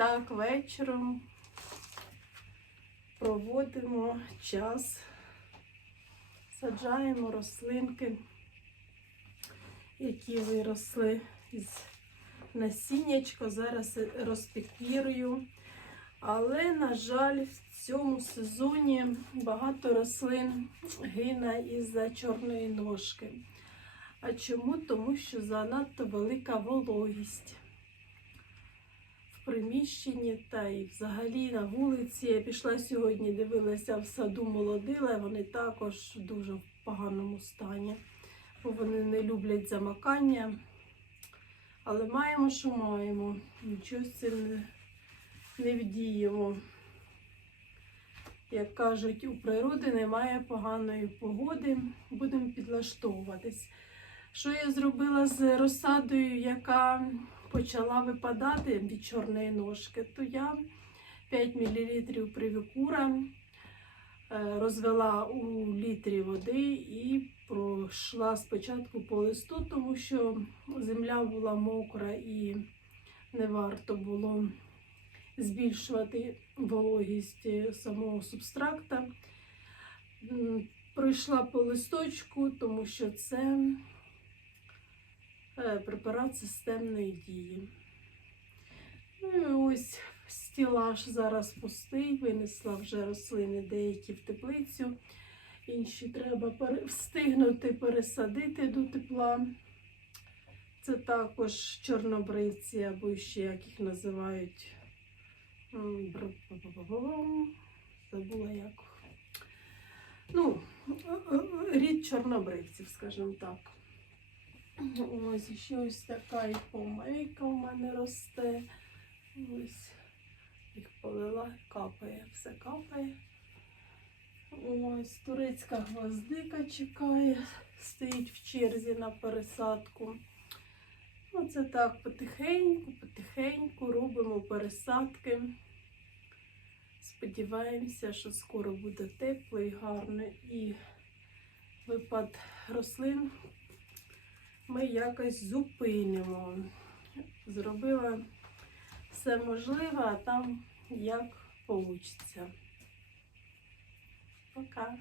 так вечором проводимо час, саджаємо рослинки, які виросли із насіннячка. Зараз розпікірую. Але, на жаль, в цьому сезоні багато рослин гине із-за чорної ножки. А чому? Тому що занадто велика вологість приміщенні та й взагалі на вулиці. Я пішла сьогодні, дивилася в саду молодила, вони також дуже в поганому стані, бо вони не люблять замакання. Але маємо, що маємо. Нічого з цим не, не вдіємо. Як кажуть, у природи немає поганої погоди, будемо підлаштовуватись. Що я зробила з розсадою, яка почала випадати від чорної ножки, то я 5 мл привікура е, розвела у літрі води і пройшла спочатку по листу, тому що земля була мокра і не варто було збільшувати вологість самого субстракта. Пройшла по листочку, тому що це е, препарат системної дії. Ну і ось стілаж зараз пустий, винесла вже рослини деякі в теплицю. Інші треба встигнути пересадити до тепла. Це також чорнобривці, або ще як їх називають. Забула як. Ну, е, е, рід чорнобривців, скажімо так. Ось ще ось така і помийка в мене росте. Ось їх полила, капає, все капає. Ось турецька гвоздика чекає, стоїть в черзі на пересадку. Оце так потихеньку, потихеньку робимо пересадки. Сподіваємося, що скоро буде тепло і гарно, і випад рослин ми якось зупинимо. Зробила все можливе, а там як вийде. Пока.